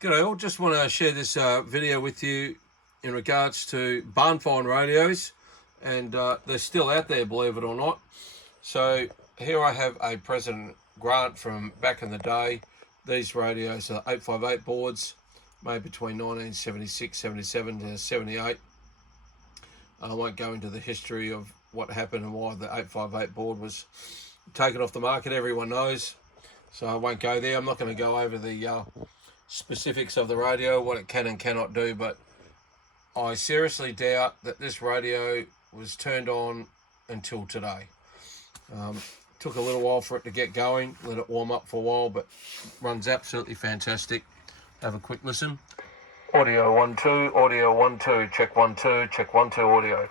G'day all, just want to share this video with you in regards to barn find radios, and they're still out there, believe it or not. So here I have a President Grant from back in the day. These radios are 858 boards made between 1976, 77 to 78. I won't go into the history of what happened and why the 858 board was taken off the market. Everyone knows, so I won't go there. I'm not going to go over the specifics of the radio, what it can and cannot do, but I seriously doubt that this radio was turned on until today. Took a little while for it to get going, let it warm up for a while, but runs absolutely fantastic. Have a quick listen. Audio 1 2, audio 1 2, check 1 2, check 1 2 audio.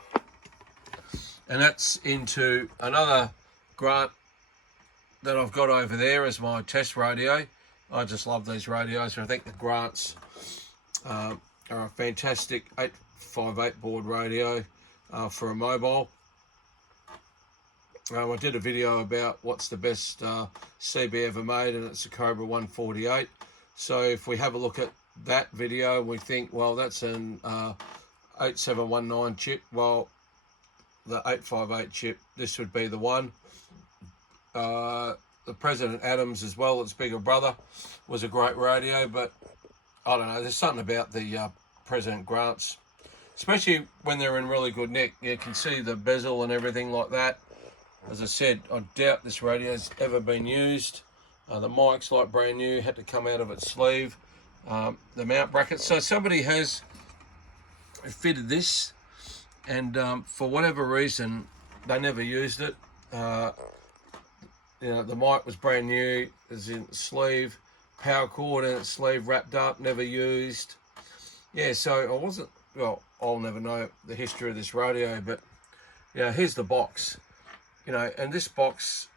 And that's into another Grant that I've got over there as my test radio. I just love these radios. I think the Grants are a fantastic 858 board radio for a mobile. I did a video about what's the best CB ever made, and it's a Cobra 148. So if we have a look at that video, we think, well, that's an 8719 chip. Well, the 858 chip, this would be the one. The President Adams as well, its bigger brother, was a great radio, but I don't know, there's something about the President Grants, especially when they're in really good nick. You can see the bezel and everything like that. As I said, I doubt this radio's ever been used. The mic's like brand new, had to come out of its sleeve. The mount brackets, so somebody has fitted this, and for whatever reason they never used it. You know, the mic was brand new, is in the sleeve, power cord in its sleeve, wrapped up, never used. Yeah, so I wasn't, well, I'll never know the history of this radio, but, you know, here's the box. You know, and this box,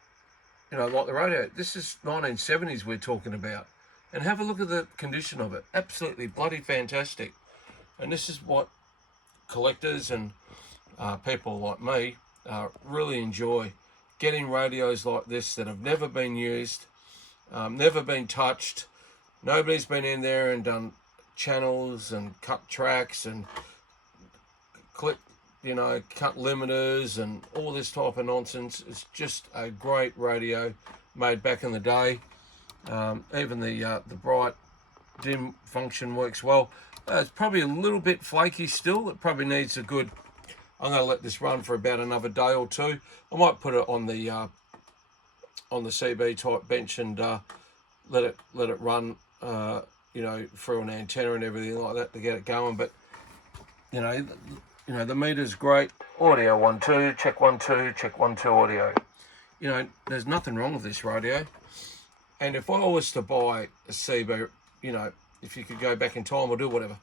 you know, like the radio, this is 1970s we're talking about. And have a look at the condition of it. Absolutely bloody fantastic. And this is what collectors and people like me really enjoy. Getting radios like this that have never been used, never been touched. Nobody's been in there and done channels and cut tracks and clip, you know, cut limiters and all this type of nonsense. It's just a great radio made back in the day. Even the bright dim function works well. It's probably a little bit flaky still. It probably needs a good, I'm going to let this run for about another day or two. I might put it on the CB type bench and let it run, you know, through an antenna and everything like that to get it going. But you know, the meter's great. Audio 1 2, check 1 2, check 1 2 audio. You know, there's nothing wrong with this radio. And if I was to buy a CB, you know, if you could go back in time or do whatever,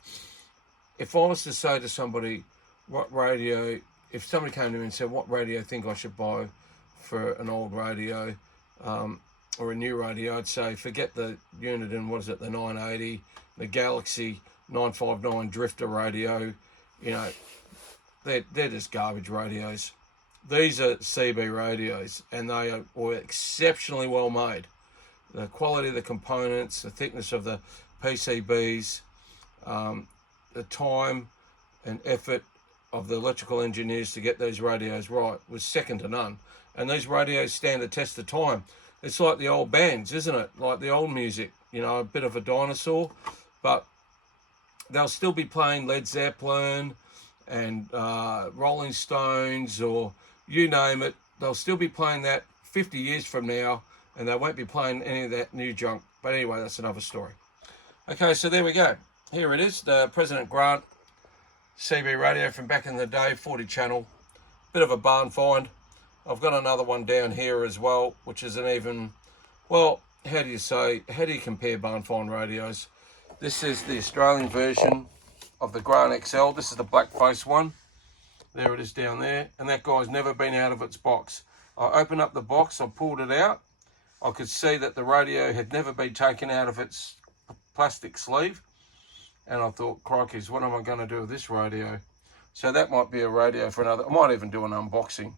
if I was to say to somebody, what radio, if somebody came to me and said, what radio think I should buy for an old radio or a new radio, I'd say, forget the unit in, what is it, the 980, the Galaxy 959 Drifter radio. You know, they're just garbage radios. These are CB radios, and they are exceptionally well made. The quality of the components, the thickness of the PCBs, the time and effort of the electrical engineers to get these radios right was second to none. And these radios stand the test of time. It's like the old bands, isn't it? Like the old music, you know, a bit of a dinosaur, but they'll still be playing Led Zeppelin and Rolling Stones, or you name it. They'll still be playing that 50 years from now, and they won't be playing any of that new junk. But anyway, that's another story. Okay, so there we go. Here it is, the President Grant CB radio from back in the day, 40 channel. Bit of a barn find. I've got another one down here as well, which is an even, well, how do you compare barn find radios? This is the Australian version of the Grant XL. This is the black face one. There it is down there. And that guy's never been out of its box. I opened up the box, I pulled it out. I could see that the radio had never been taken out of its plastic sleeve. And I thought, crikey, what am I going to do with this radio? So that might be a radio for another, I might even do an unboxing.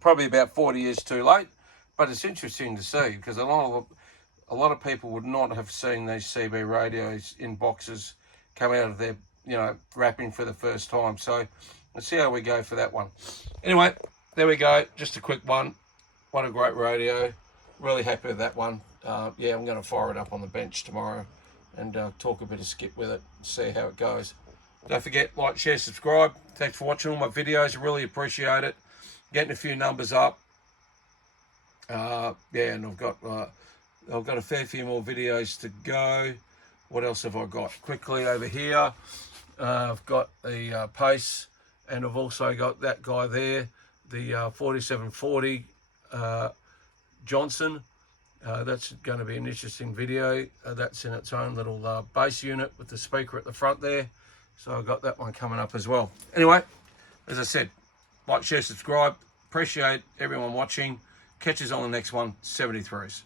Probably about 40 years too late, but it's interesting to see, because a lot of a lot of people would not have seen these CB radios in boxes come out of their, wrapping for the first time. So let's see how we go for that one. Anyway, there we go. Just a quick one. What a great radio. Really happy with that one. Yeah, I'm going to fire it up on the bench tomorrow and talk a bit of skip with it and see how it goes. Don't forget, like, share, subscribe. Thanks for watching all my videos. I really appreciate it. Getting a few numbers up. Yeah, and I've got a fair few more videos to go. What else have I got? Quickly over here, I've got the Pace, and I've also got that guy there, the 4740 Johnson. That's going to be an interesting video. That's in its own little bass unit with the speaker at the front there. So I've got that one coming up as well. Anyway, as I said, like, share, subscribe. Appreciate everyone watching. Catch us on the next one. 73s.